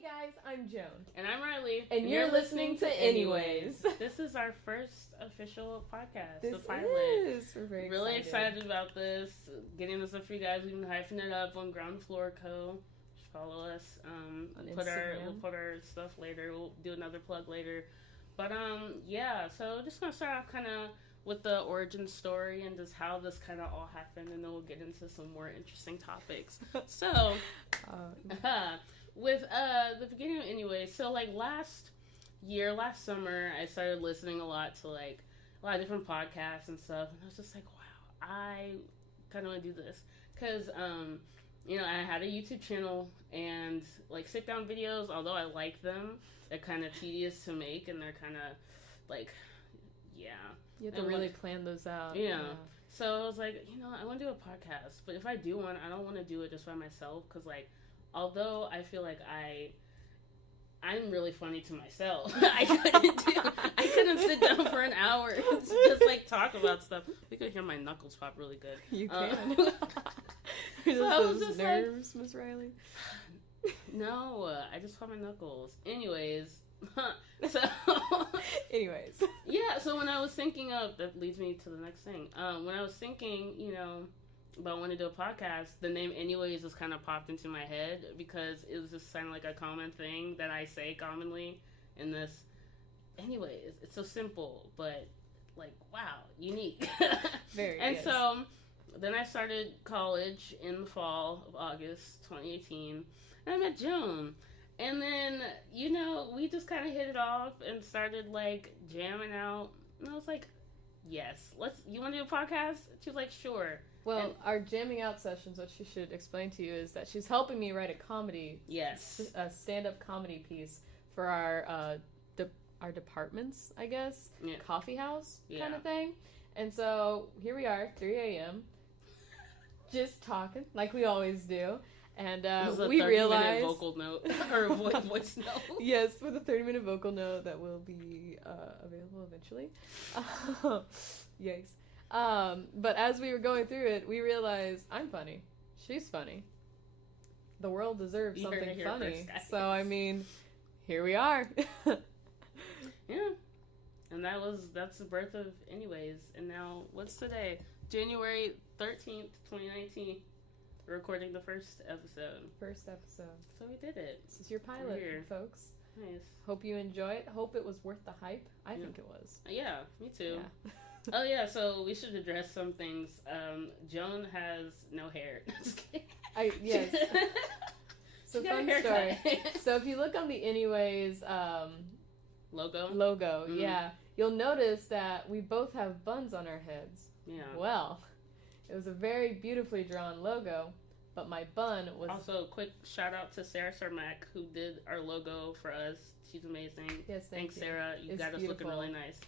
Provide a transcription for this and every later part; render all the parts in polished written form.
Hey guys, I'm Joan. And I'm Reilly. And you're listening to Anyways. This is our first official podcast, This the pilot. We're very really excited about this. Getting this up for you guys. We've been hyping it up on Ground Floor Co. Just follow us. On We'll put our stuff later. We'll do another plug later. But yeah, so just gonna start off kind of with the origin story and just how this kind of all happened, and then we'll get into some more interesting topics. So, with the beginning, anyway. So like last summer, I started listening a lot to like a lot of different podcasts and stuff, and I was just like, wow, I kind of want to do this because I had a YouTube channel and like sit down videos. Although I like them, they're kind of tedious to make, and they're kind of like, yeah. You have to really plan those out. Yeah. So I was like, I want to do a podcast, but if I do one, I don't want to do it just by myself because, like, although I feel like I'm really funny to myself, I couldn't sit down for an hour and just like talk about stuff. You could hear my knuckles pop really good. You can. So I was just nerves, Miss Reilly. No, I just popped my knuckles. Anyways. Yeah, so when I was thinking of, that leads me to the next thing. When I was thinking, about wanting to do a podcast, the name Anyways just kind of popped into my head because it was just kind of like a common thing that I say commonly in this. Anyways, it's so simple, but like, wow, unique. Very. And yes. So then I started college in the fall of August 2018, and I met Joan. And then, we just kind of hit it off and started, like, jamming out. And I was like, yes, you want to do a podcast? She was like, sure. Well, our jamming out sessions, what she should explain to you is that she's helping me write a comedy. Yes. A stand-up comedy piece for our departments, I guess. Yeah. Coffee house kind of thing. And so, here we are, 3 a.m., just talking, like we always do. And we realized vocal note or voice note. Yes, with a 30-minute vocal note that will be available eventually. Yikes! But as we were going through it, we realized I'm funny. She's funny. The world deserves something funny. So I mean, here we are. Yeah, and that's the birth of Anyways. And now what's today? January 13th, 2019. Recording the first episode. So we did it. This is your pilot, folks. Nice. Hope you enjoy it. Hope it was worth the hype. I think it was. Yeah, me too. Yeah. Oh yeah, so we should address some things. Joan has no hair. Just kidding. Yes. So fun story. So if you look on the Anyways logo, mm-hmm. Yeah, you'll notice that we both have buns on our heads. Yeah. Well, it was a very beautifully drawn logo, but my bun was... Also, quick shout out to Sarah Cermak, who did our logo for us. She's amazing. Yes, thanks, Sarah. You got us looking really nice.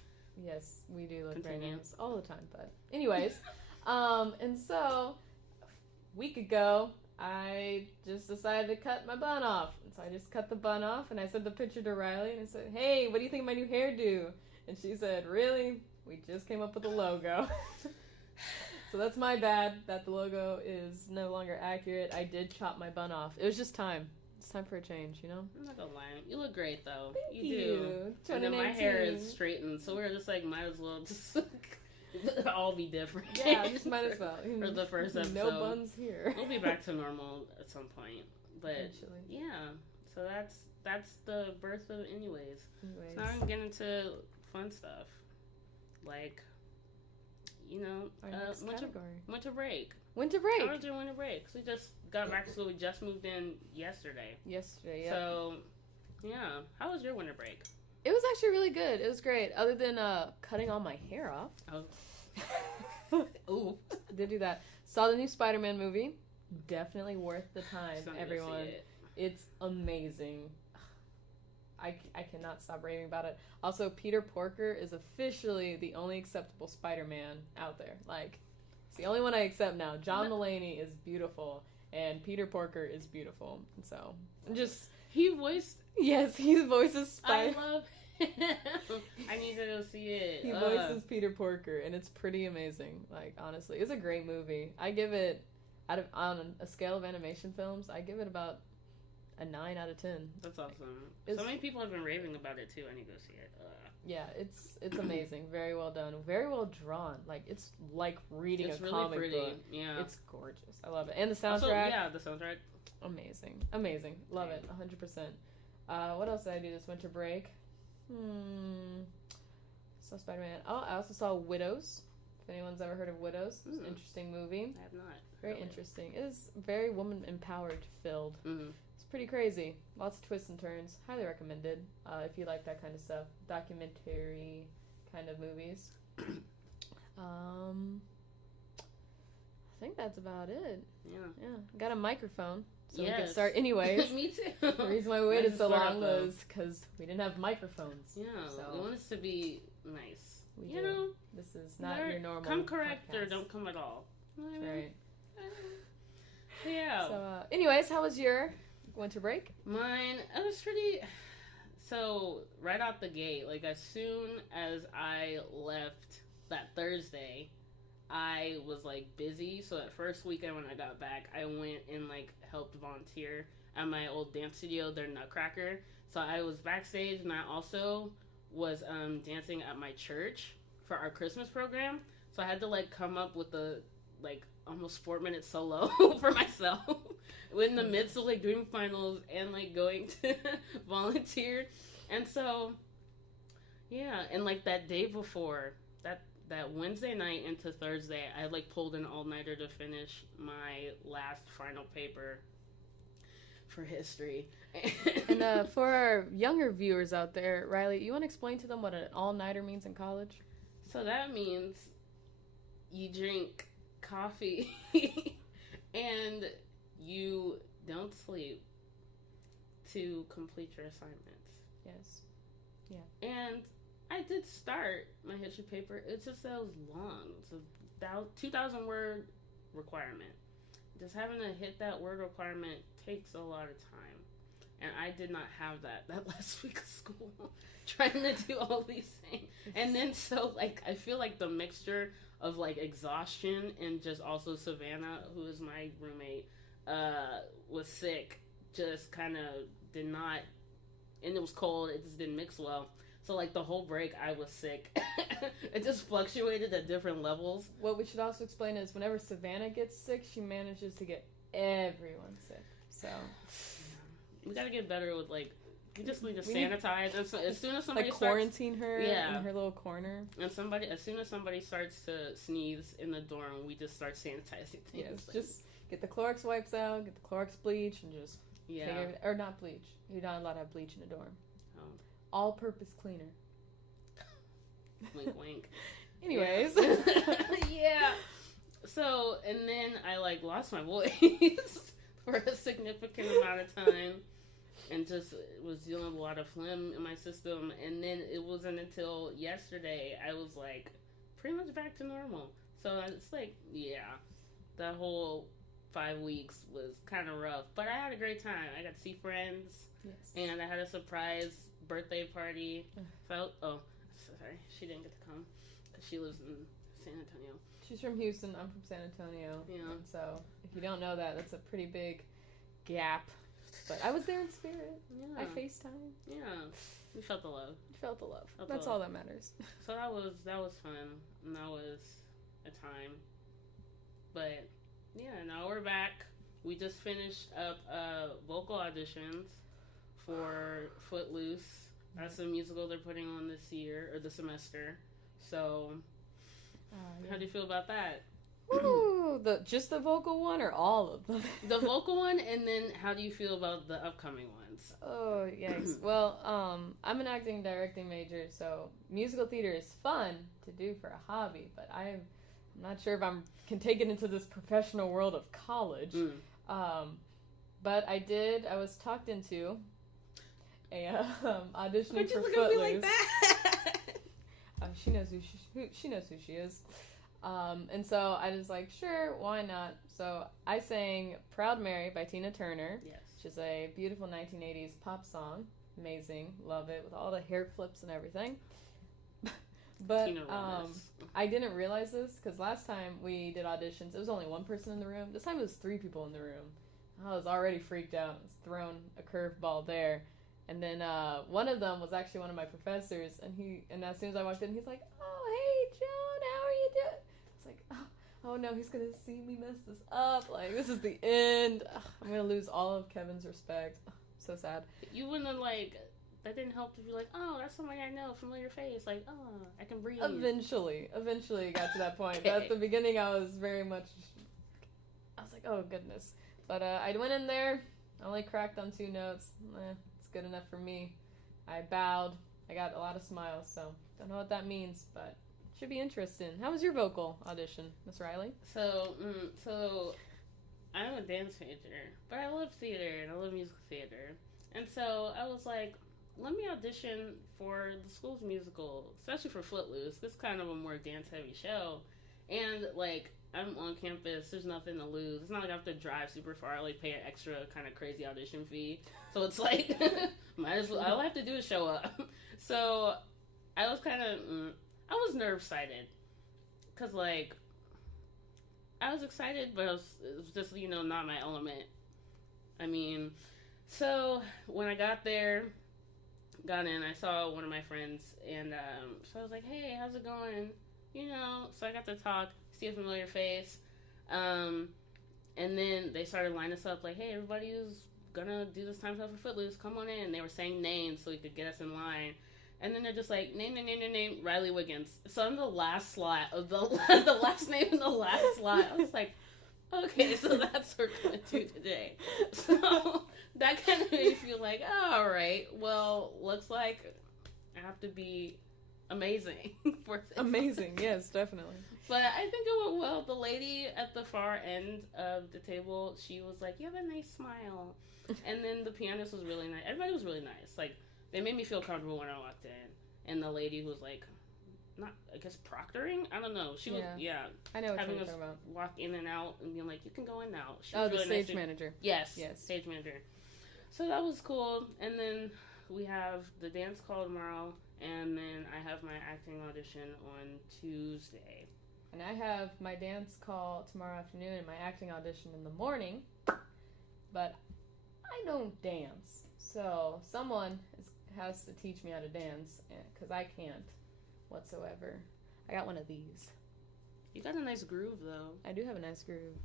Yes, we do look very nice all the time, but... Anyways, and so, a week ago, I just decided to cut my bun off. And so I just cut the bun off, and I sent the picture to Reilly, and I said, hey, what do you think of my new hairdo? And she said, really? We just came up with a logo. So that's my bad that the logo is no longer accurate. I did chop my bun off. It was just time. It's time for a change, I'm not gonna lie. You look great, though. Thank you do. And then my hair is straightened, so we're just like, might as well just all be different. Yeah, just might as well. For the first episode. No buns here. We'll be back to normal at some point. But, eventually. Yeah. So that's the birth of Anyways. So now I'm getting into fun stuff. Like... winter break. Winter break. How was your winter break? We just got back to school. We just moved in yesterday. Yeah. So, yeah. How was your winter break? It was actually really good. It was great. Other than cutting all my hair off. Oh. Ooh. Did do that. Saw the new Spider-Man movie. Definitely worth the time, everyone. It's amazing. I cannot stop raving about it. Also, Peter Porker is officially the only acceptable Spider-Man out there. Like, it's the only one I accept now. John Mulaney is beautiful, and Peter Porker is beautiful. And so, he voiced... Yes, he voices Spider... I love him. I need to go see it. He voices Peter Porker, and it's pretty amazing. Like, honestly, it's a great movie. I give it, on a scale of animation films, I give it about a 9 out of 10. That's awesome. So many people have been raving about it too. I need to go see it. Yeah, it's amazing. Very well done. Very well drawn. Like, it's like reading it's a really comic pretty. book. Yeah. It's gorgeous. I love it. And the soundtrack. Also, yeah, the soundtrack. Amazing. Love it. 100%. What else did I do this winter break? Saw Spider-Man. Oh, I also saw Widows. If anyone's ever heard of Widows, it's an interesting movie. I have not. Very interesting. It is very woman-empowered filled. Mm-hmm. It's pretty crazy. Lots of twists and turns. Highly recommended if you like that kind of stuff. Documentary kind of movies. I think that's about it. Yeah. Got a microphone, so we can start anyways. Me too. The reason why we waited so long was because we didn't have microphones. Yeah, so we want this to be nice. We do. This is not your normal come correct podcast. Or don't come at all. That's right. Yeah. So, anyways, how was your winter break? Mine, it was pretty... So, right out the gate, like, as soon as I left that Thursday, I was, like, busy. So, that first weekend when I got back, I went and, like, helped volunteer at my old dance studio, their Nutcracker. So, I was backstage, and I also was dancing at my church for our Christmas program. So, I had to, like, come up with a, like, almost 4-minute solo for myself in the midst of, like, doing finals and, like, going to volunteer. And so, yeah, and, like, that day before, that Wednesday night into Thursday, I, like, pulled an all-nighter to finish my last final paper for history. And for our younger viewers out there, Reilly, you want to explain to them what an all-nighter means in college? So that means you drink coffee and you don't sleep to complete your assignments. Yes. Yeah. And I did start my history paper. It's just that it was long. It's a 2,000 word requirement. Just having to hit that word requirement takes a lot of time. And I did not have that last week of school. Trying to do all these things. And then so, like, I feel like the mixture of, like, exhaustion and just also Savannah, who is my roommate, was sick, just kind of did not, and it was cold, it just didn't mix well. So, like, the whole break, I was sick. It just fluctuated at different levels. What we should also explain is whenever Savannah gets sick, she manages to get everyone sick. So, we gotta get better with, like, we just need to sanitize. And so as soon as somebody like quarantine her in her little corner. And as soon as somebody starts to sneeze in the dorm, we just start sanitizing things. Yes, just get the Clorox wipes out, get the Clorox bleach, and just take or not bleach. You're not allowed to have bleach in a dorm. Oh. All-purpose cleaner. Wink, wink. Anyways. Yeah. So, and then I, like, lost my voice for a significant amount of time. And just was dealing with a lot of phlegm in my system. And then it wasn't until yesterday I was, like, pretty much back to normal. So it's like, yeah, that whole 5 weeks was kind of rough. But I had a great time. I got to see friends. Yes. And I had a surprise birthday party. So, sorry, she didn't get to come. Because she lives in San Antonio. She's from Houston. I'm from San Antonio. Yeah. And so, if you don't know that, that's a pretty big gap. But I was there in spirit. Yeah. I FaceTime. Yeah. We felt the love. You felt the love. That's all that matters. So that was fun. And that was a time. But yeah, now we're back. We just finished up vocal auditions for Footloose. That's a musical they're putting on this year or the semester. So how do you feel about that? Ooh, just the vocal one or all of them? The vocal one, and then how do you feel about the upcoming ones? Oh, yikes. Well, I'm an acting and directing major, so musical theater is fun to do for a hobby, but I'm not sure if I can take it into this professional world of college. But I was talked into a auditioning for Footloose. Why'd you look at me like that? She knows who she is. And so I was like, sure, why not? So I sang Proud Mary by Tina Turner. Yes. Which is a beautiful 1980s pop song. Amazing. Love it. With all the hair flips and everything. But I didn't realize this because last time we did auditions, it was only one person in the room. This time it was 3 people in the room. I I was already freaked out. I was thrown a curveball there. And then one of them was actually one of my professors, and as soon as I walked in, he's like, "Oh, hey, Joan, how are you doing?" I was like, oh no, he's gonna see me mess this up. Like, this is the end. I'm gonna lose all of Kevin's respect. So sad. You wouldn't have, like, that didn't help to be like, oh, that's somebody I know, familiar face. Like, oh, I can breathe. Eventually it got to that point. Okay. But at the beginning, I was like, oh goodness. But I went in there. I only cracked on 2 notes. It's good enough for me. I bowed. I got a lot of smiles, so don't know what that means, but it should be interesting. How was your vocal audition, Miss Reilly? So I'm a dance major, but I love theater and I love musical theater. And so I was like, let me audition for the school's musical, especially for Footloose. It's kind of a more dance-heavy show. And, like, I'm on campus. There's nothing to lose. It's not like I have to drive super far, like, pay an extra kind of crazy audition fee. So it's like, might as well. All I have to do is show up. So I was kind of, I was nerve-sighted. Because, like, I was excited, but it was just, you know, not my element. I mean, so when I got in, I saw one of my friends, and so I was like, hey, how's it going? You know, so I got to talk, see a familiar face, and then they started lining us up, like, hey, everybody who's gonna do this time for Footloose, come on in. They were saying names so we could get us in line. And then they're just like, name, Reilly Wiggins. So I'm the last slot of the last name in the last slot. I was like, okay, so that's what we're going to do today. So that kind of made me feel like, oh, all right, well, looks like I have to be amazing for this. Amazing, yes, definitely. But I think it went well. The lady at the far end of the table, she was like, you have a nice smile. And then the pianist was really nice. Everybody was really nice. Like, they made me feel comfortable when I walked in. And the lady who was like, not, I guess, proctoring? I don't know. She was, I know what having you're us talking about. walk in and out and being like, you can go in now. She Oh, was the really stage manager. Yes, yes, stage manager. So that was cool. And then we have the dance call tomorrow. And then I have my acting audition on Tuesday. And I have my dance call tomorrow afternoon and my acting audition in the morning. But I don't dance. So someone has to teach me how to dance, because I can't whatsoever. I got one of these. You got a nice groove, though. I do have a nice groove.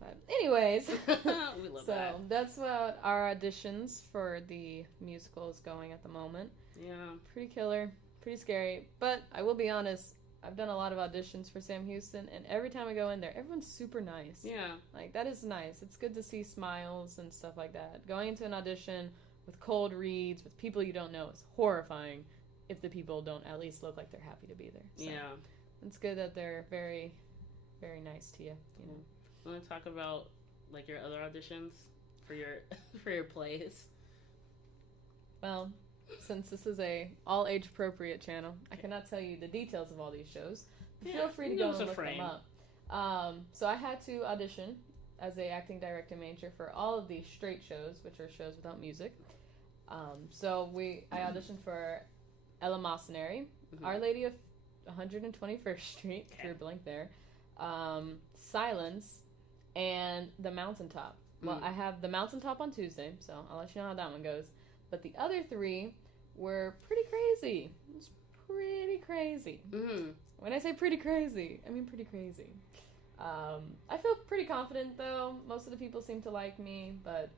But anyways, we love so that. that's what our auditions for the musical is going at the moment. Yeah. Pretty killer, pretty scary. But I will be honest, I've done a lot of auditions for Sam Houston, and every time I go in there, everyone's super nice. Yeah. Like, that is nice. It's good to see smiles and stuff like that. Going into an audition with cold reads, with people you don't know, is horrifying if the people don't at least look like they're happy to be there. So Yeah. it's good that they're very, very nice to you, you know. Want to talk about, like, your other auditions for your for your plays? Well, since this is a all age appropriate channel, I cannot tell you the details of all these shows. Yeah, Feel free to go and look frame. them up. So I had to audition as a acting director major for all of these straight shows, which are shows without music. So I auditioned for Ella Mocenary, Our Lady of 121st Street, if you're blank there, Silence, and The Mountaintop. Well, I have The Mountaintop on Tuesday, so I'll let you know how that one goes. But the other 3 were pretty crazy. It was pretty crazy. Mm-hmm. When I say pretty crazy, I mean pretty crazy. I feel pretty confident, though. Most of the people seem to like me, but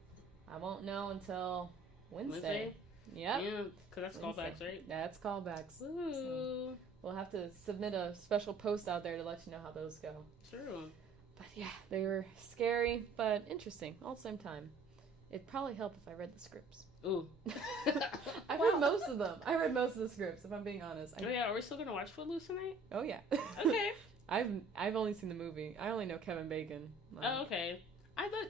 I won't know until Wednesday? Yep. Yeah, because that's callbacks, right? That's callbacks. Ooh. So we'll have to submit a special post out there to let you know how those go. True. But yeah, they were scary, but interesting all at the same time. It'd probably help if I read the scripts. Ooh. I read most of them. I read most of the scripts, if I'm being honest. Oh yeah, are we still gonna watch Footloose tonight? Oh yeah. Okay. I've only seen the movie. I only know Kevin Bacon. Oh, okay. I thought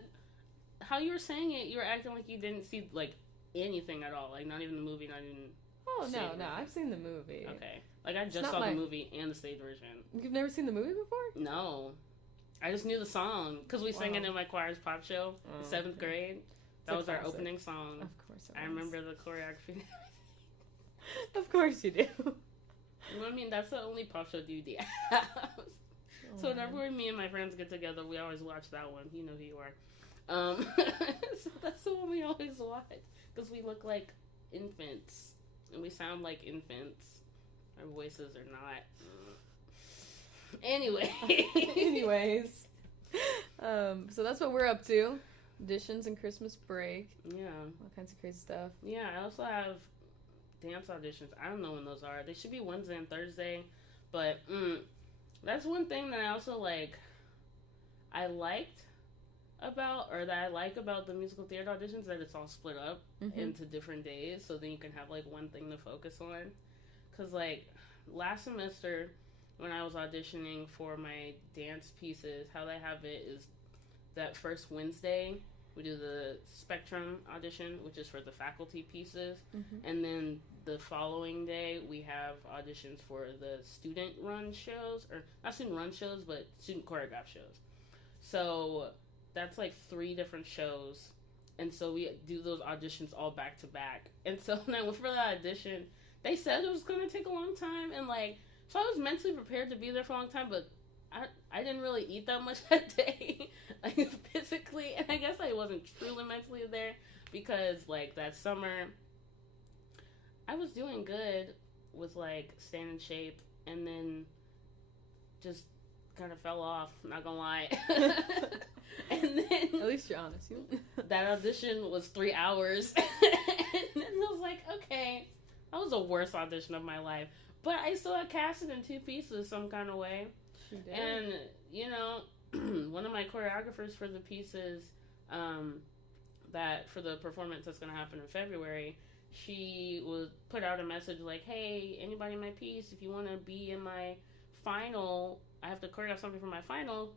how you were saying it, you were acting like you didn't see, like, anything at all. Like, not even the movie, not even... Oh, no, I've seen the movie. Okay. Like, I just saw the movie and the stage version. You've never seen the movie before? No. I just knew the song. Because we sang it in my choir's pop show, 7th grade. That was our opening song. Of course it was. I remember the choreography. Of course you do. Well, I mean, that's the only pop show DVD I have. So whenever me and my friends get together, we always watch that one. You know who you are. So that's the one we always watch because we look like infants and we sound like infants. Our voices are not. Anyways, so that's what we're up to. Auditions and Christmas break. Yeah. All kinds of crazy stuff. Yeah, I also have dance auditions. I don't know when those are. They should be Wednesday and Thursday. But that's one thing that I also like about the musical theater auditions, that it's all split up into different days, so then you can have like one thing to focus on. Because like last semester when I was auditioning for my dance pieces, how they have it is that first Wednesday we do the spectrum audition, which is for the faculty pieces, and then the following day we have auditions for the student run shows, or not student run shows but student choreographed shows. So that's like 3 different shows, and so we do those auditions all back to back. And so when I went for that audition, they said it was going to take a long time, and like, so I was mentally prepared to be there for a long time, but I didn't really eat that much that day, like physically, and I guess I wasn't truly mentally there because like that summer I was doing good with like staying in shape, and then just kind of fell off, not gonna lie. And then at least you're honest. That audition was 3 hours. And then I was like, okay, that was the worst audition of my life, but I still got casted in 2 pieces some kind of way. She did. And you know, one of my choreographers for the pieces that for the performance that's going to happen in February, she was put out a message like, hey, anybody in my piece, if you want to be in my final, I have to choreograph something for my final,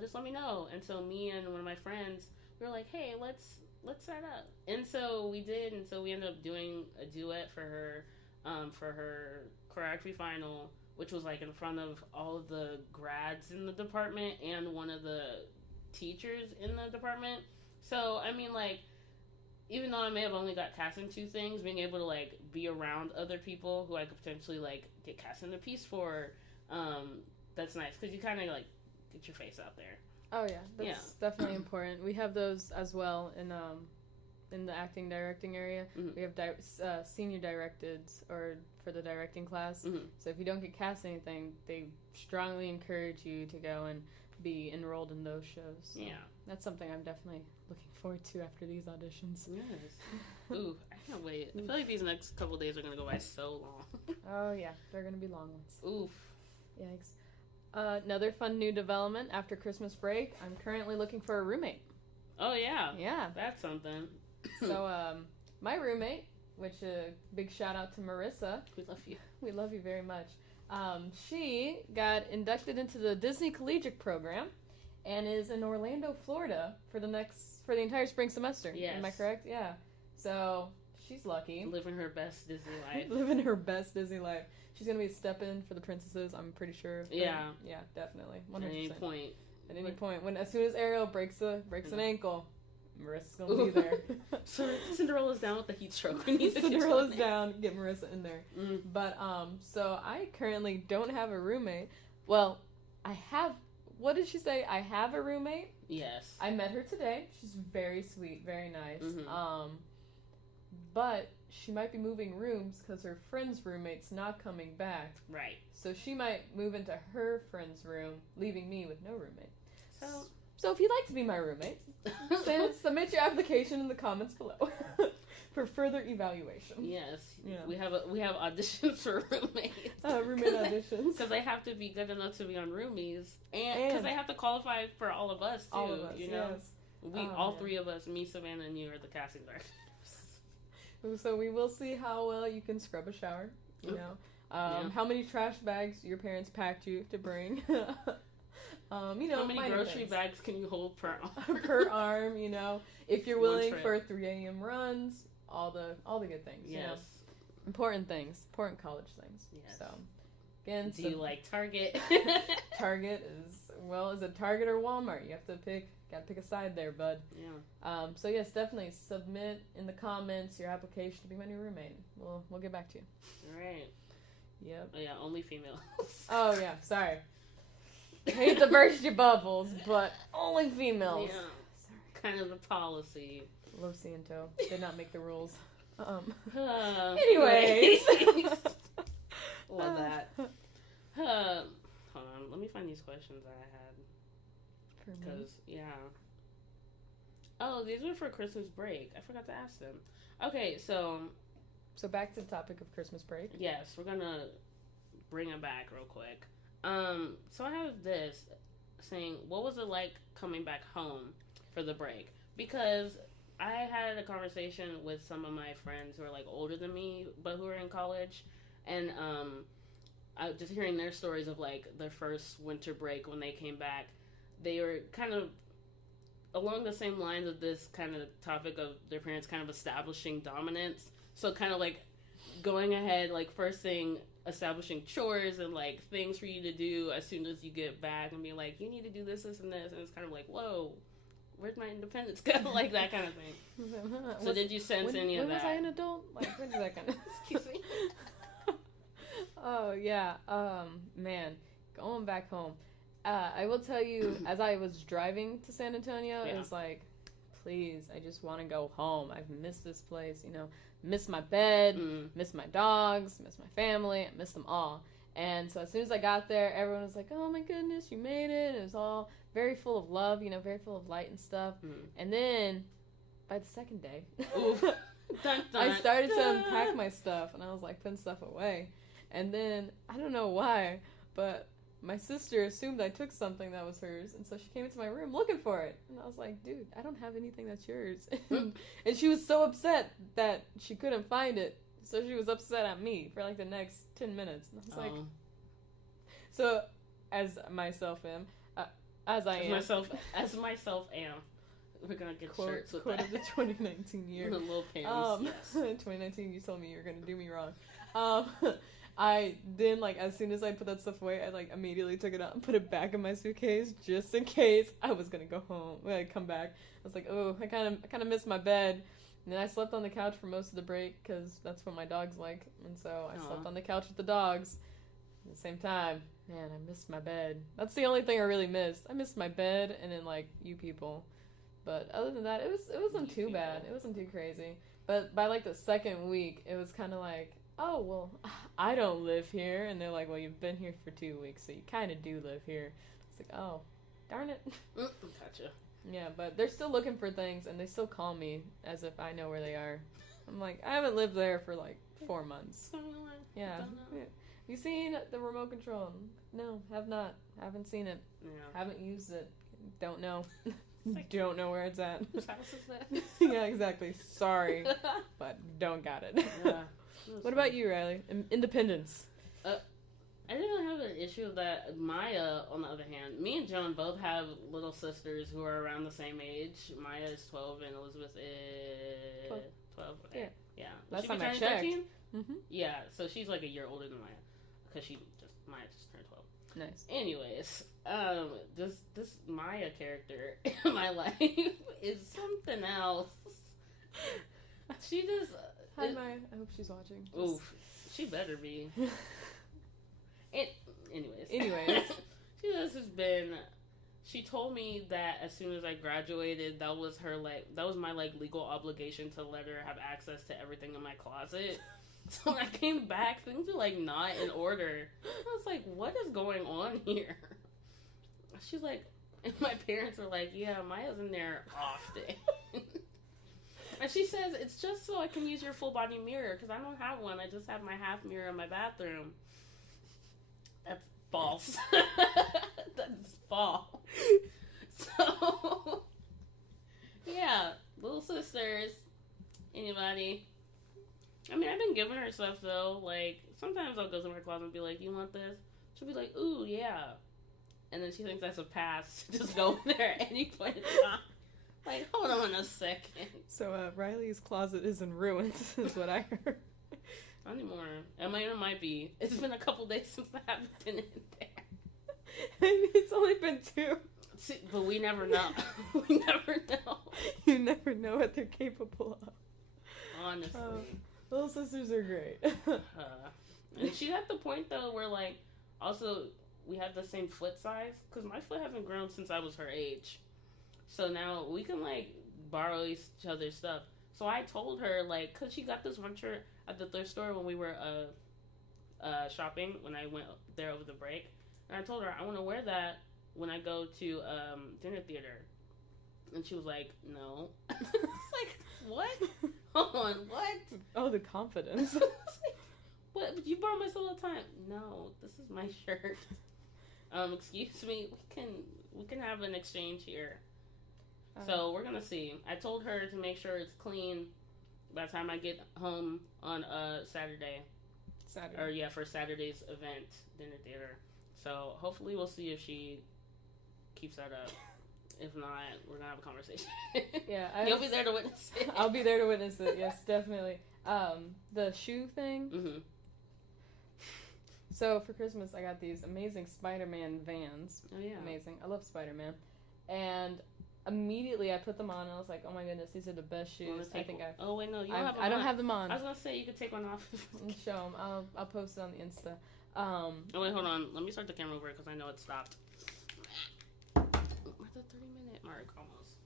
just let me know. And so me and one of my friends, we were like, hey, let's set up. And so we did, and so we ended up doing a duet for her choreography final, which was like in front of all of the grads in the department and one of the teachers in the department. So I mean, like, even though I may have only got cast in 2 things, being able to like be around other people who I could potentially like get cast in a piece for, that's nice because you kind of like get your face out there. Oh yeah, that's definitely important. We have those as well in the acting directing area. We have senior directeds or for the directing class. So if you don't get cast in anything, they strongly encourage you to go and be enrolled in those shows. So that's something I'm definitely looking forward to after these auditions. Yes. Ooh, I can't wait. I feel like these next couple days are going to go by so long. Oh yeah, they're going to be long ones. Oof. Yikes. Another fun new development after Christmas break, I'm currently looking for a roommate. Oh yeah. Yeah. That's something. So my roommate, which big shout out to Marissa. We love you. We love you very much. She got inducted into the Disney Collegiate Program and is in Orlando, Florida for the entire spring semester. Yes. Am I correct? Yeah. So she's lucky. Living her best Disney life. Living her best Disney life. She's going to be stepping for the princesses, I'm pretty sure. Yeah. Yeah, definitely. 100%. At any point. At any point. As soon as Ariel breaks an ankle, Marissa's going to be there. So Cinderella's down with the heat stroke. Cinderella's down. Get Marissa in there. But, so I currently don't have a roommate. Well, I have... What did she say? I have a roommate? Yes. I met her today. She's very sweet, very nice. But she might be moving rooms because her friend's roommate's not coming back. Right. So she might move into her friend's room, leaving me with no roommate. So if you'd like to be my roommate, submit your application in the comments below for further evaluation. Yes. Yeah. We have auditions for roommates. Roommate auditions. Because they have to be good enough to be on Roomies, and because they have to qualify for all of us too. All of us, you know, yes. All 3 of us, me, Savannah, and you, are the casting directors. So we will see how well you can scrub a shower. You know, how many trash bags your parents packed you to bring. You know, how many grocery bags can you hold per arm? Per arm, you know, if you're willing for 3 a.m. runs, all the good things. Yes. You know? Important things, important college things. Yes. So, again, do you like Target? Target is it Target or Walmart? You have to gotta pick a side there, bud. Yeah. So yes, definitely submit in the comments your application to be my new roommate. We'll get back to you. All right. Yep. Oh yeah, only female. Oh yeah, sorry. hate to burst your bubbles, but only females. Yeah. Kind of the policy. Love Ciento. Did not make the rules. Anyways. Anyways. Love that. Hold on. Let me find these questions that I had. For me? Because, yeah. Oh, these were for Christmas break. I forgot to ask them. Okay, so back to the topic of Christmas break. yes, we're gonna bring it back real quick. So I have this saying, what was it like coming back home for the break? Because I had a conversation with some of my friends who are like older than me, but who are in college, and I was just hearing their stories of like their first winter break when they came back. They were kind of along the same lines of this kind of topic of their parents kind of establishing dominance. So kind of like going ahead, like first thing, establishing chores and like things for you to do as soon as you get back and be like, you need to do this, this, and this. And it's kind of like, whoa, where's my independence go? Like that kind of thing. So did you sense any of that? When was I an adult? Like, when did that kind of... Excuse me? Oh, yeah. Man, going back home. I will tell you, as I was driving to San Antonio, it was like, please, I just want to go home. I've missed this place, you know. Miss my bed, miss my dogs, miss my family. I miss them all. And so as soon as I got there, everyone was like, oh my goodness, you made it. It was all very full of love, you know, very full of light and stuff. And then by the second day, Dun, dun, I started to unpack my stuff, and I was like putting stuff away. And then, I don't know why, but my sister assumed I took something that was hers, and so she came into my room looking for it. And I was like, dude, I don't have anything that's yours. And she was so upset that she couldn't find it, so she was upset at me for like the next 10 minutes. And I was like, so as myself am, as myself am. We're gonna get quote, shirts with quote that. of the 2019 year. The little pants. Yes. 2019, you told me you were gonna do me wrong. I then, like, as soon as I put that stuff away, I like immediately took it out and put it back in my suitcase just in case I was gonna go home when I come back. I was like, oh, I kind of missed my bed. And then I slept on the couch for most of the break because that's what my dogs like, and so I slept on the couch with the dogs at the same time. Man, I missed my bed. That's the only thing I really missed. I missed my bed and then like you people. But other than that, it wasn't too bad. It wasn't too crazy. But by like the second week, it was kind of like, oh, well, I don't live here. And they're like, well, you've been here for 2 weeks, so you kind of do live here. It's like, oh, darn it. Gotcha. Yeah, but they're still looking for things, and they still call me as if I know where they are. I'm like, I haven't lived there for like 4 months. Yeah. You seen the remote control? No, have not. Haven't seen it. Yeah. Haven't used it. Don't know. Don't know where it's at. Whose house is that? Yeah, exactly. Sorry, but don't got it. Yeah. What about you, Reilly? Independence. I didn't have an issue with that. Maya, on the other hand, me and Joan both have little sisters who are around the same age. Maya is 12 and Elizabeth is 12. Okay. Yeah. Last time I checked. Mm-hmm. Yeah, so she's like a year older than Maya because Maya just turned 12. Nice. Anyways, this Maya character in my life is something else. She just. Hi, Maya. I hope she's watching. Oof, she better be. Anyways, she just has been. She told me that as soon as I graduated, that was my legal obligation to let her have access to everything in my closet. So when I came back, things were like not in order. I was like, what is going on here? She's like, and my parents were like, yeah, Maya's in there often. And she says, it's just so I can use your full body mirror because I don't have one. I just have my half mirror in my bathroom. That's false. That's false. So, yeah, little sisters, anybody. I mean, I've been giving her stuff though. Like, sometimes I'll go to her closet and be like, you want this? She'll be like, ooh, yeah. And then she thinks that's a pass to just go there at any point in time. Like, hold on a second. So, Reilly's closet is in ruins, is what I heard. Not anymore. It might be. It's been a couple days since I haven't been in there. It's only been 2. See, but we never know. We never know. You never know what they're capable of. Honestly. Little sisters are great. And she's at the point, though, where, like, also, we have the same foot size, because my foot hasn't grown since I was her age. So now we can, like, borrow each other's stuff. So I told her, like, because she got this one shirt at the thrift store when we were shopping, when I went there over the break. And I told her, I want to wear that when I go to dinner theater. And she was like, no. It's like, what? Hold on, what? Oh, the confidence. What? But you borrow my stuff all the time. No, this is my shirt. Excuse me. We can have an exchange here. So we're gonna see. I told her to make sure it's clean by the time I get home on Saturday. Or yeah, for Saturday's event, dinner theater. So hopefully we'll see if she keeps that up. If not, we're gonna have a conversation. Yeah, you'll be there to witness it. I'll be there to witness it. Yes, definitely. The shoe thing. Mm-hmm. So for Christmas, I got these amazing Spider-Man Vans. Oh yeah, amazing. I love Spider-Man, and immediately I put them on, and I was like, "Oh my goodness, these are the best shoes." Oh wait, no, you don't have them. I don't have them on. I was gonna say you could take one off and show them. I'll post it on the Insta. Oh wait, hold on. Let me start the camera over because I know it stopped. We're at the 30-minute mark almost.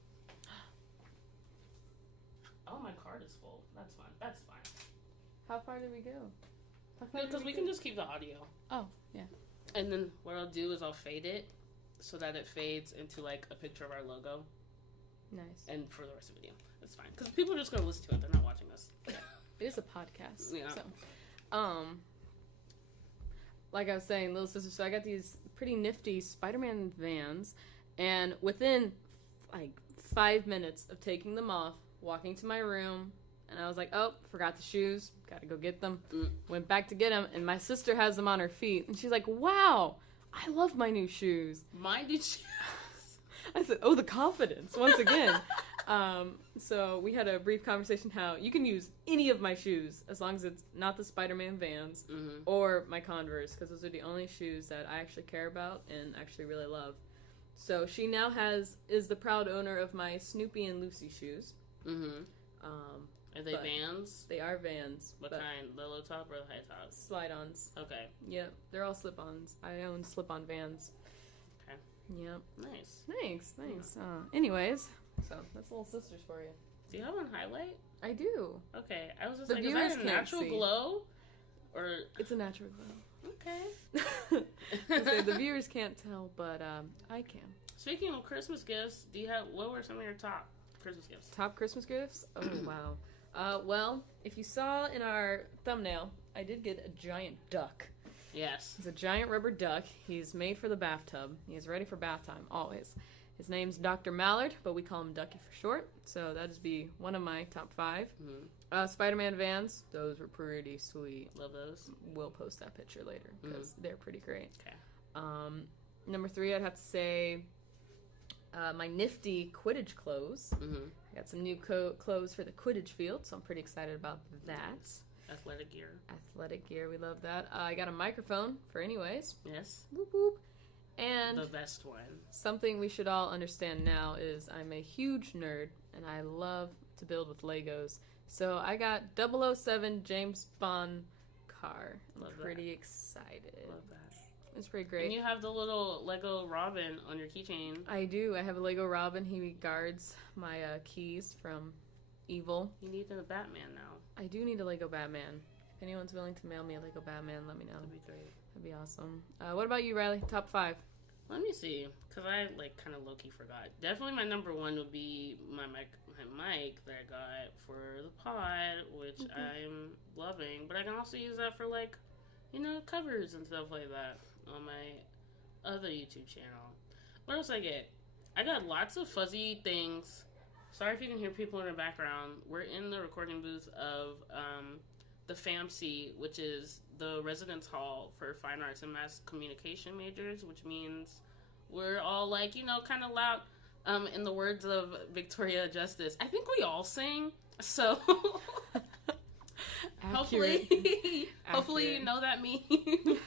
Oh, my card is full. That's fine. That's fine. How far did we go? Because we can just keep the audio. Oh, yeah. And then what I'll do is I'll fade it so that it fades into like a picture of our logo. Nice. And for the rest of the video, it's fine because people are just gonna listen to it. They're not watching us. It is a podcast. Yeah. So, like I was saying, little sister. So I got these pretty nifty Spider-Man Vans, and within like 5 minutes of taking them off, walking to my room, and I was like, oh, forgot the shoes. Got to go get them. Went back to get them, and my sister has them on her feet, and she's like, wow, I love my new shoes. My new shoes. I said, oh, the confidence, once again. So we had a brief conversation how you can use any of my shoes as long as it's not the Spider-Man Vans or my Converse, because those are the only shoes that I actually care about and actually really love. So she now is the proud owner of my Snoopy and Lucy shoes. Are they Vans? They are Vans. What kind? The low top or the high top? Slide-ons. Okay. Yep, they're all slip-ons. I own slip-on Vans. Okay. Yep. Nice. Thanks. Anyways, so that's Little Sisters for you. Do you have one highlight? I do. Okay. I was just The like, is viewers that a can't natural see. glow? Or It's a natural glow. okay. So the viewers can't tell, but I can. Speaking of Christmas gifts, what were some of your top Christmas gifts? Top Christmas gifts? Oh, wow. Well, if you saw in our thumbnail, I did get a giant duck. Yes. He's a giant rubber duck. He's made for the bathtub. He's ready for bath time, always. His name's Dr. Mallard, but we call him Ducky for short. So that'd be one of my top 5. Spider-Man Vans, those were pretty sweet. Love those. We'll post that picture later because they're pretty great. Okay. Number 3, I'd have to say my nifty Quidditch clothes. I got some new clothes for the Quidditch field, so I'm pretty excited about that. Athletic gear. Athletic gear, we love that. I got a microphone for anyways. Yes. Whoop whoop. And the best one. Something we should all understand now is I'm a huge nerd, and I love to build with Legos. So I got 007 James Bond car. I'm pretty excited. Love that. It's pretty great. And you have the little Lego Robin on your keychain. I do. I have a Lego Robin. He guards my keys from evil. You need a Batman now. I do need a Lego Batman. If anyone's willing to mail me a Lego Batman, let me know. That'd be great. That'd be awesome. What about you, Reilly? Top 5. Let me see, because I kind of low-key forgot. Definitely my number 1 would be my mic that I got for the pod, which I'm loving. But I can also use that for covers and stuff like that on my other YouTube channel. What else I get? I got lots of fuzzy things. Sorry if you can hear people in the background. We're in the recording booth of the FAMC, which is the residence hall for fine arts and mass communication majors, which means we're all kind of loud. In the words of Victoria Justice, I think we all sing. So hopefully you know that meme.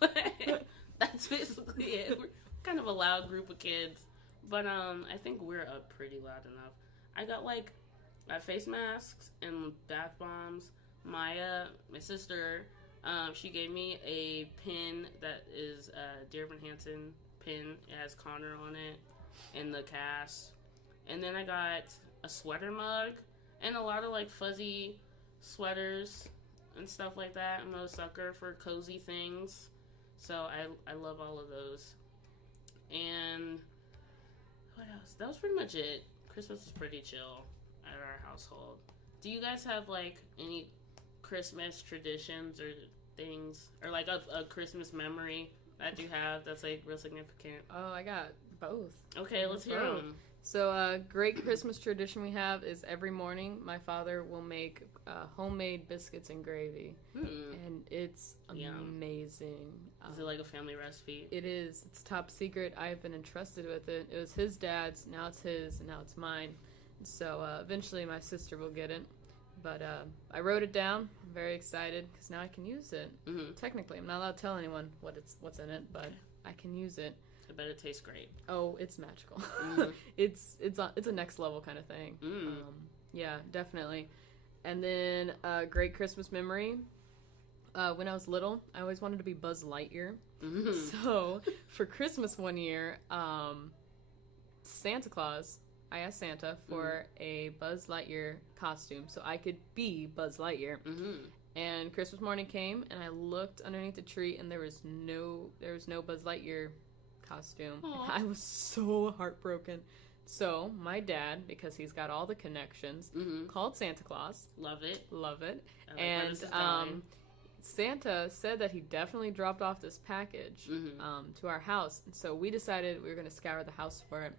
But that's basically it. We're kind of a loud group of kids, but I think we're up pretty loud enough. I got face masks and bath bombs. Maya, my sister, She gave me a pin that is a Dear Evan Hansen pin. It has Connor on it and the cast. And then I got a sweater mug and a lot of like fuzzy sweaters and stuff like that. I'm a sucker for cozy things. So I love all of those. And what else? That was pretty much it. Christmas is pretty chill at our household. Do you guys have like any Christmas traditions or things, or like a Christmas memory that you have that's like real significant? Oh, I got both. Okay, let's hear them. So a great Christmas tradition we have is every morning my father will make homemade biscuits and gravy. And it's amazing. Is it like a family recipe? It is. It's top secret. I've been entrusted with it. It was his dad's, now it's his, and now it's mine. So eventually my sister will get it. But I wrote it down. I'm very excited because now I can use it. Technically, I'm not allowed to tell anyone what's in it, but I can use it. I bet it tastes great. Oh, it's magical. It's a next level kind of thing. Yeah, definitely. And then great Christmas memory. When I was little, I always wanted to be Buzz Lightyear. So for Christmas one year, Santa Claus, I asked Santa for a Buzz Lightyear costume so I could be Buzz Lightyear. And Christmas morning came, and I looked underneath the tree, and there was no Buzz Lightyear costume. I was so heartbroken. So my dad, because he's got all the connections, called Santa Claus. Love it. And Santa said that he definitely dropped off this package to our house. And so we decided we were going to scour the house for it.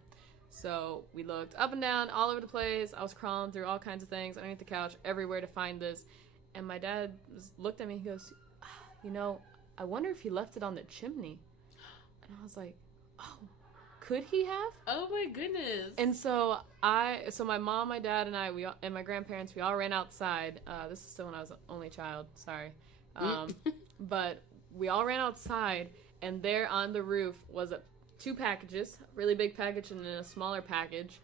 So we looked up and down, all over the place. I was crawling through all kinds of things, underneath the couch, everywhere to find this. And my dad looked at me, he goes, I wonder if he left it on the chimney. And I was like, oh, could he have? Oh my goodness. And so my mom, my dad, and and my grandparents, we all ran outside. This is still when I was an only child, sorry. But we all ran outside, and there on the roof was two packages, a really big package and then a smaller package.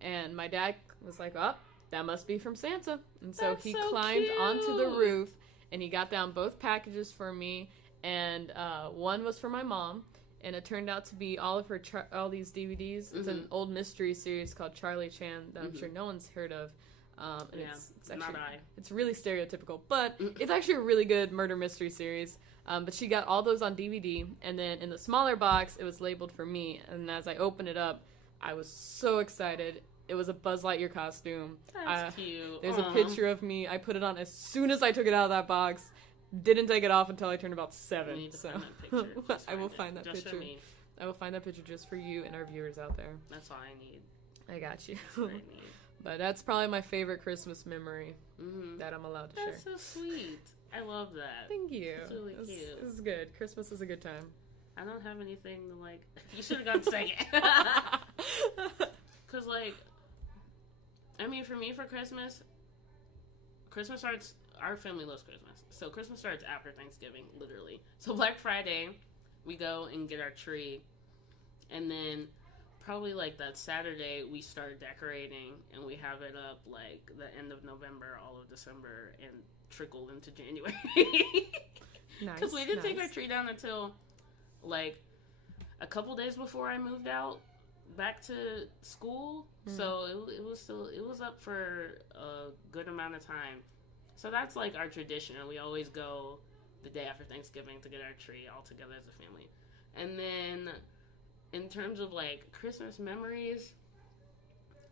And my dad was like, oh, that must be from Santa. And so he climbed onto the roof, and he got down both packages for me. And one was for my mom, and it turned out to be all of her all these DVDs. It's an old mystery series called Charlie Chan that I'm sure no one's heard of. And it's actually, not I. It's really stereotypical, but it's actually a really good murder mystery series. But she got all those on DVD, and then in the smaller box, it was labeled for me. And as I opened it up, I was so excited. It was a Buzz Lightyear costume. That's cute. There's a picture of me. I put it on as soon as I took it out of that box. Didn't take it off until I turned about 7. You need to find that picture. I will find that just picture. For me. I will find that picture just for you and our viewers out there. That's all I need. I got you. That's what I need. But that's probably my favorite Christmas memory that I'm allowed to share. That's so sweet. I love that. Thank you. It's really cute. This is good. Christmas is a good time. I don't have anything to like. You should have gone second. Because like, I mean, for me, for Christmas starts. Our family loves Christmas, so Christmas starts after Thanksgiving, literally. So Black Friday, we go and get our tree, and then probably like that Saturday we start decorating, and we have it up like the end of November, all of December, and trickle into January. Because we didn't take our tree down until like a couple days before I moved out back to school. So it was up for a good amount of time. So that's like our tradition, and we always go the day after Thanksgiving to get our tree all together as a family. And then in terms of like Christmas memories,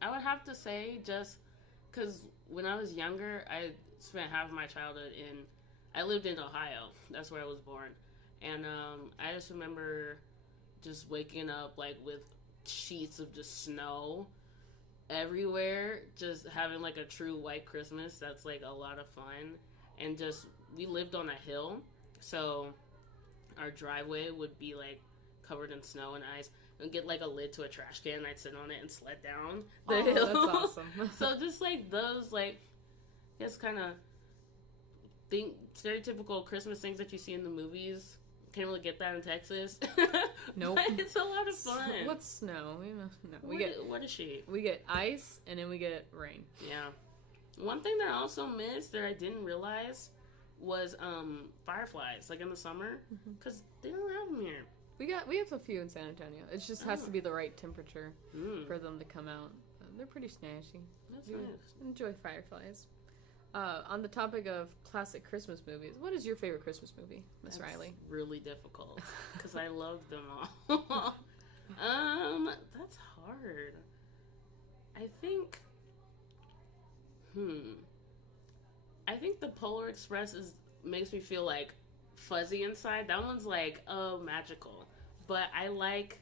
I would have to say, just because when I was younger, I spent half of my childhood I lived in Ohio. That's where I was born. And I just remember just waking up like with sheets of just snow everywhere, just having like a true white Christmas. That's like a lot of fun. And just, we lived on a hill, so our driveway would be like covered in snow and ice. And get like a lid to a trash can, I'd sit on it and sled down the hill. That's awesome. So just like those, like, I guess kind of stereotypical Christmas things that you see in the movies. Can't really get that in Texas. Nope. But it's a lot of fun. What's snow? No. What is she? We get ice, and then we get rain. Yeah. One thing that I also missed that I didn't realize was fireflies, like in the summer, because they don't have them here. We have a few in San Antonio. It just has to be the right temperature for them to come out. They're pretty snazzy. That's nice. Enjoy fireflies. On the topic of classic Christmas movies, what is your favorite Christmas movie, Miss Reilly? Really difficult because I love them all. That's hard. I think. I think the Polar Express makes me feel like fuzzy inside. That one's like magical, but I like.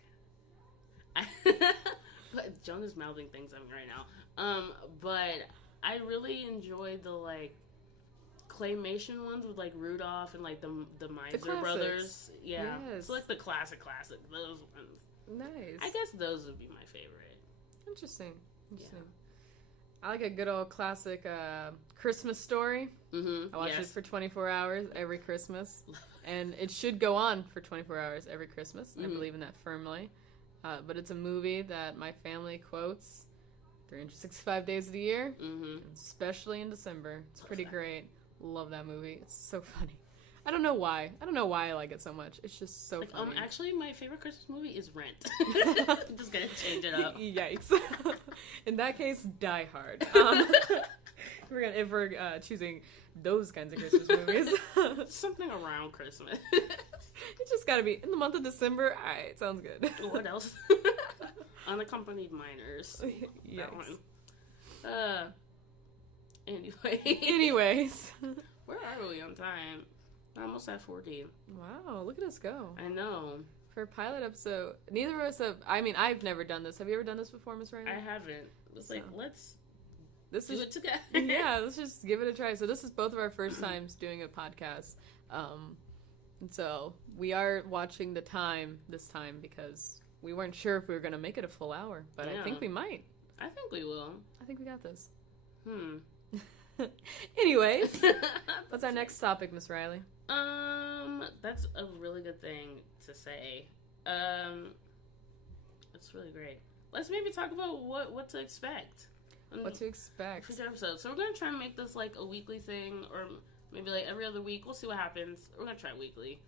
Jonah's mouthing things at me right now. But I really enjoy the like claymation ones with like Rudolph and like the Miser brothers. Yeah, yes. So like the classic those ones. Nice. I guess those would be my favorite. Interesting. Yeah. I like a good old classic Christmas Story. I watch it for 24 hours every Christmas. And it should go on for 24 hours every Christmas. I believe in that firmly. But it's a movie that my family quotes 365 days of the year, especially in December. It's pretty great. Love that movie. It's so funny. I don't know why. I like it so much. It's just so funny. Actually, my favorite Christmas movie is Rent. Just gonna change it up. Yikes. In that case, Die Hard. If we're choosing those kinds of Christmas movies. Something around Christmas. It's just gotta be in the month of December. Alright, sounds good. What else? Unaccompanied Minors. That one. Anyways. Where are we on time? We're almost at 40. Wow, look at us go. I know. For a pilot episode, neither of us have. I mean, I've never done this. Have you ever done this before, Miss Reilly? I haven't. It's like, let's do it together. Yeah, let's just give it a try. So this is both of our first times doing a podcast. And so we are watching the time this time because we weren't sure if we were going to make it a full hour, but I think we might. I think we will. I think we got this. Anyways, what's our next topic, Miss Reilly? That's a really good thing to say. It's really great. Let's maybe talk about what to expect. What to expect for the episode. So we're gonna try and make this like a weekly thing, or maybe like every other week. We'll see what happens. We're gonna try weekly,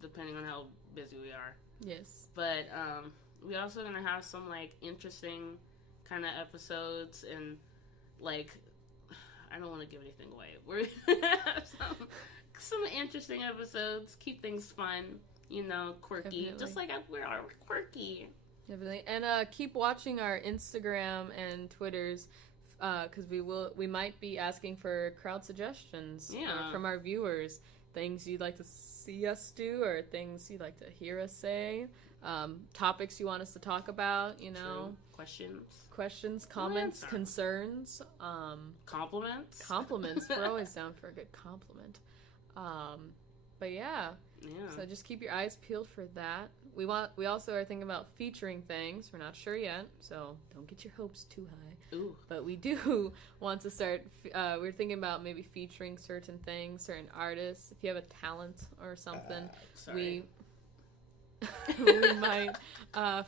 depending on how busy we are. Yes. But we also gonna have some like interesting kind of episodes, and like I don't want to give anything away. We're gonna have some interesting episodes. Keep things fun, quirky. Definitely. Just like we are quirky. Definitely. And keep watching our Instagram and Twitters, because we might be asking for crowd suggestions from our viewers. Things you'd like to see us do, or things you'd like to hear us say. Topics you want us to talk about, True. Questions, comments, concerns. Compliments. We're always down for a good compliment. But yeah. So just keep your eyes peeled for that. We also are thinking about featuring things. We're not sure yet, so don't get your hopes too high. Ooh. But we do want to start. We're thinking about maybe featuring certain things, certain artists. If you have a talent or something, we might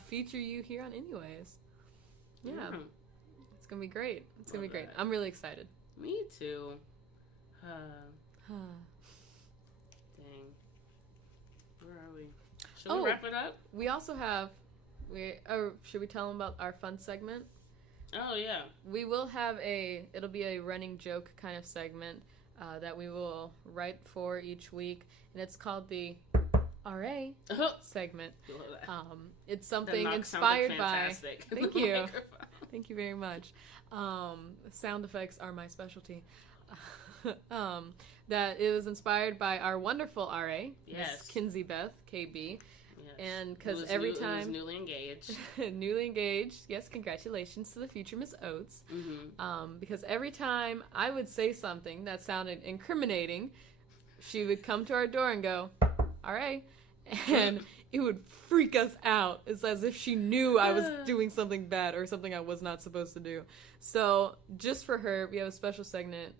feature you here on Anyways. Yeah. It's gonna be great. It's gonna be great. I'm really excited. Me too. Dang. Where are we? Should we wrap it up? We also have. Should we tell them about our fun segment? Oh yeah. We will have it'll be a running joke kind of segment that we will write for each week, and it's called the RA segment. It's something inspired by. Thank you. Thank you very much. Sound effects are my specialty. That it was inspired by our wonderful RA, Miss Kinsey Beth, KB. Yes. And because every time... It was newly engaged. Newly engaged. Yes, congratulations to the future Miss Oates. Because every time I would say something that sounded incriminating, she would come to our door and go, RA. And it would freak us out. It's as if she knew I was doing something bad or something I was not supposed to do. So just for her, we have a special segment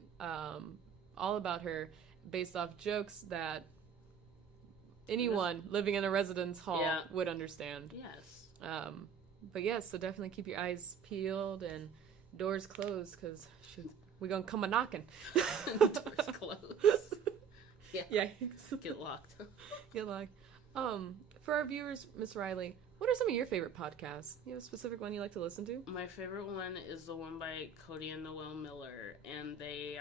all about her based off jokes that anyone living in a residence hall would understand. Yes. But yes, so definitely keep your eyes peeled and doors closed because we gonna come a knocking. Doors closed. Yeah. Yeah. Get locked. Get locked. For our viewers, Miss Reilly, what are some of your favorite podcasts? You have a specific one you like to listen to? My favorite one is the one by Cody and Noel Miller, and they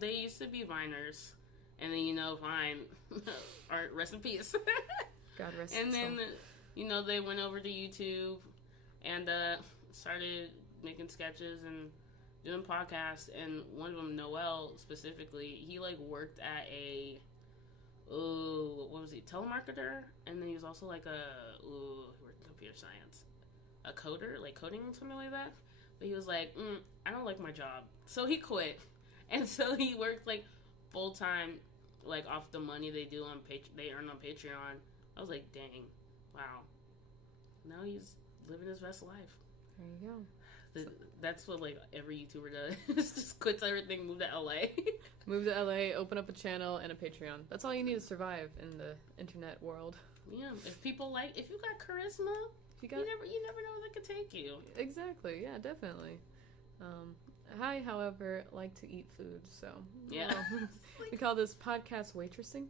used to be Viners, and then, Vine, rest in peace. God rest And his then, soul. they went over to YouTube and started making sketches and doing podcasts, and one of them, Noel specifically, he, worked at what was he, telemarketer? And then he was also, he worked in computer science. A coder, coding or something like that. But he was like, I don't like my job. So he quit. And so he worked, full-time, off the money they earn on Patreon. I was like, dang, wow. Now he's living his best life. There you go. That's what every YouTuber does. Just quits everything, move to LA. Move to LA, open up a channel and a Patreon. That's all you need to survive in the internet world. Yeah, if you got charisma, you never know where they could take you. Exactly. Yeah, definitely. I, however, like to eat food, so yeah. We call this podcast waitressing.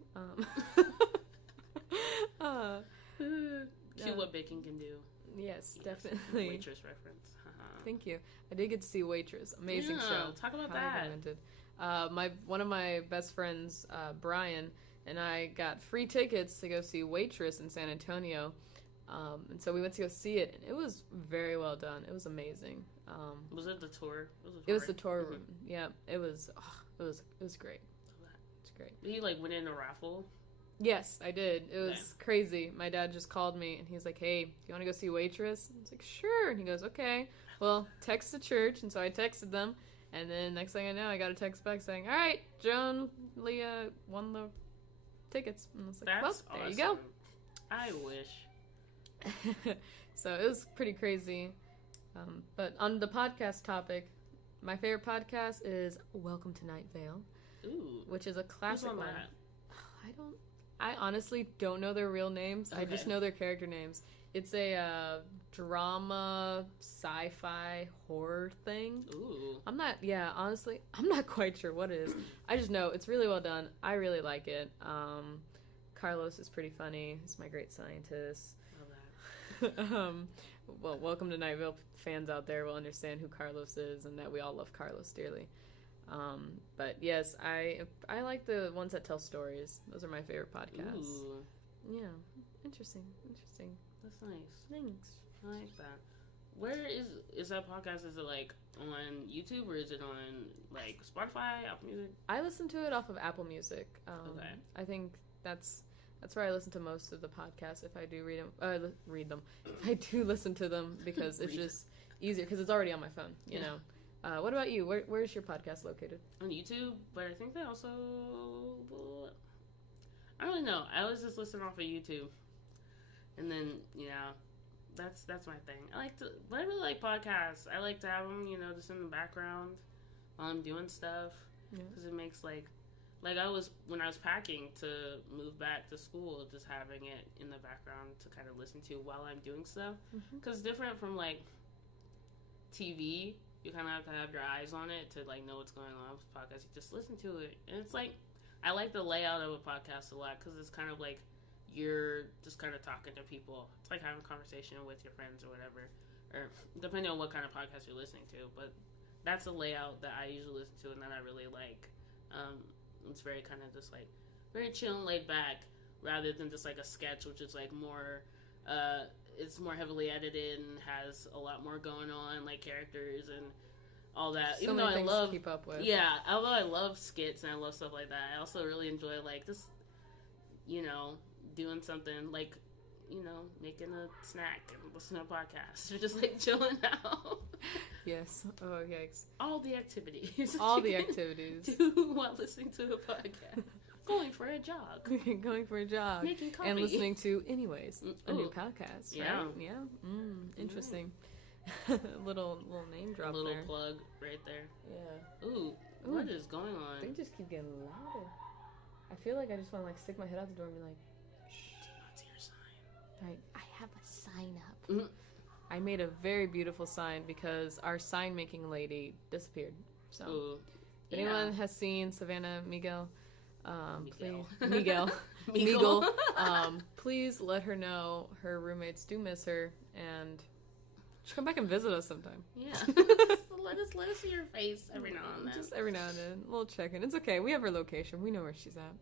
See what baking can do. Yes, definitely. Waitress reference. Thank you. I did get to see Waitress. Amazing show. Talk about Highly recommended. One of my best friends, Brian, and I got free tickets to go see Waitress in San Antonio. And so we went to go see it, and it was very well done. It was amazing. Was it the tour? It was the tour room. Yeah, it was great. It's great. He went in a raffle. Yes, I did. It was crazy. My dad just called me, and he's like, "Hey, do you want to go see Waitress?" And I was like, "Sure." And he goes, "Okay, well, text the church." And so I texted them, and then next thing I know, I got a text back saying, "All right, Joan Leah won the tickets." And I was like, That's "Well, there awesome. you go." I wish. So it was pretty crazy. But on the podcast topic, my favorite podcast is Welcome to Night Vale. Ooh. Which is a classic Who's on one. That? I honestly don't know their real names. Okay. I just know their character names. It's a drama, sci-fi, horror thing. Ooh. Honestly, I'm not quite sure what it is. I just know it's really well done. I really like it. Carlos is pretty funny. He's my great scientist. Love that. Well, Welcome to Night Vale fans out there will understand who Carlos is and that we all love Carlos dearly. But yes, I like the ones that tell stories. Those are my favorite podcasts. Ooh. Yeah, interesting. That's nice. Thanks. I like that. Where is that podcast? Is it on YouTube or is it on Spotify, Apple Music? I listen to it off of Apple Music. Okay. I think that's where I listen to most of the podcasts. If I do read them, if I do listen to them, because it's just easier because it's already on my phone. You know. What about you? Where's your podcast located? On YouTube, but I think they also. I don't really know. I was just listening off of YouTube, and then that's my thing. But I really like podcasts. I like to have them, just in the background while I'm doing stuff, because it makes when I was packing to move back to school, just having it in the background to kind of listen to while I'm doing stuff, because it's different from TV. You kind of have to have your eyes on it to know what's going on with podcasts. You just listen to it, and it's I like the layout of a podcast a lot because it's kind of you're just kind of talking to people. It's like having a conversation with your friends or whatever, or depending on what kind of podcast you're listening to. But that's a layout that I usually listen to and that I really like. It's very kind of just very chill and laid back, rather than just a sketch, which is more. It's more heavily edited and has a lot more going on, characters and all that. So Even many though things I love, to keep up with. Yeah, although I love skits and I love stuff like that, I also really enjoy just, doing something making a snack and listening to a podcast or just chilling out. Yes. Oh, yikes. All the activities. All the activities. Do while listening to a podcast. Going for a jog. Going for a jog. Making coffee. And listening to Anyways, a new podcast. Yeah. Right? Yeah. Interesting. little name drop a little there. plug right there. Yeah. Ooh, what is going on? They just keep getting louder. I feel like I just want to stick my head out the door and be like, shh. Do not see your sign. Right. I have a sign up. I made a very beautiful sign because our sign making lady disappeared. So, Ooh. if anyone has seen Savannah Miguel, Miguel. please, Miguel, Miguel, please let her know her roommates do miss her, and she'll come back and visit us sometime. Yeah. let us see your face every now and then. Just every now and then, a little check-in. It's okay. We have her location. We know where she's at.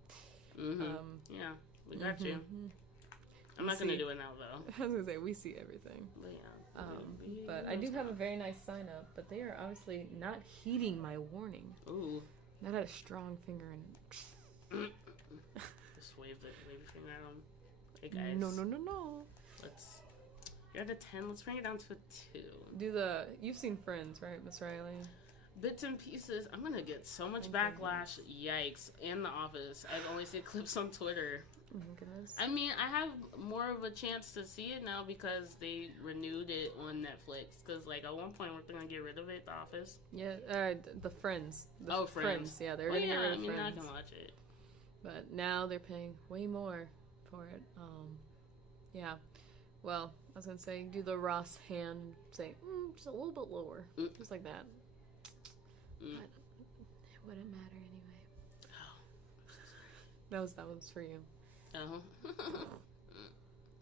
Mm-hmm. Yeah, we got you. I'm not gonna do it now though. I was gonna say we see everything. But yeah. But I do have a very nice sign up, but they are obviously not heeding my warning. Ooh. That had a strong finger in it. Just wave the finger at them. Hey guys. No. You're at a 10. Let's bring it down to a 2. You've seen Friends, right, Miss Reilly? Bits and pieces. I'm gonna get so much backlash. Yikes! In The Office, I've only seen clips on Twitter. Oh my goodness. I mean, I have more of a chance to see it now because they renewed it on Netflix. Because, like, at one point, we're gonna get rid of it, The Office. Yeah, the Friends. Friends. Yeah, they're gonna get rid of Friends. I can watch it. But now they're paying way more for it. Yeah. Well, I was gonna say, do the Ross hand, say, just a little bit lower. Just like that. But it wouldn't matter anyway. Oh, that one's for you. Oh.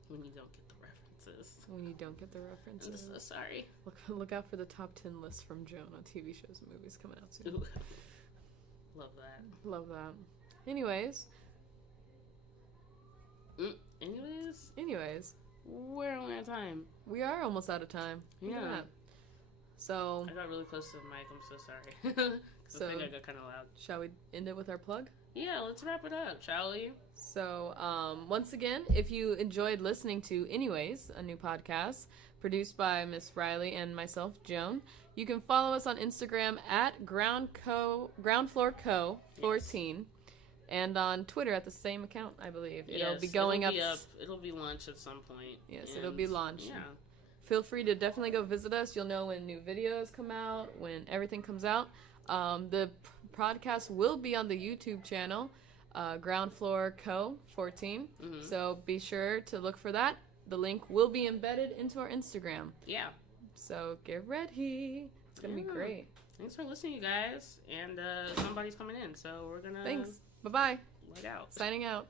When you don't get the references. When you don't get the references. I'm so sorry. Look out for the top 10 list from Joan on TV shows and movies coming out soon. Ooh. Love that. Love that. Anyways. Anyways. We're only out of time. We are almost out of time. Yeah. So I got really close to the mic. I'm so sorry. I think I got kind of loud. Shall we end it with our plug? Yeah, let's wrap it up, shall we? So, once again, if you enjoyed listening to Anyways, a new podcast produced by Miss Reilly and myself, Joan, you can follow us on Instagram at groundfloorco14 yes. and on Twitter at the same account, I believe. It'll be going up. It'll be launched at some point. Yes, it'll be launched. Yeah. Feel free to definitely go visit us. You'll know when new videos come out, when everything comes out. The podcast will be on the YouTube channel, Ground Floor Co 14. Mm-hmm. So be sure to look for that. The link will be embedded into our Instagram. Yeah. So get ready. It's going to be great. Thanks for listening, you guys. And somebody's coming in, so we're going to... Thanks. Bye-bye. Let out. Signing out.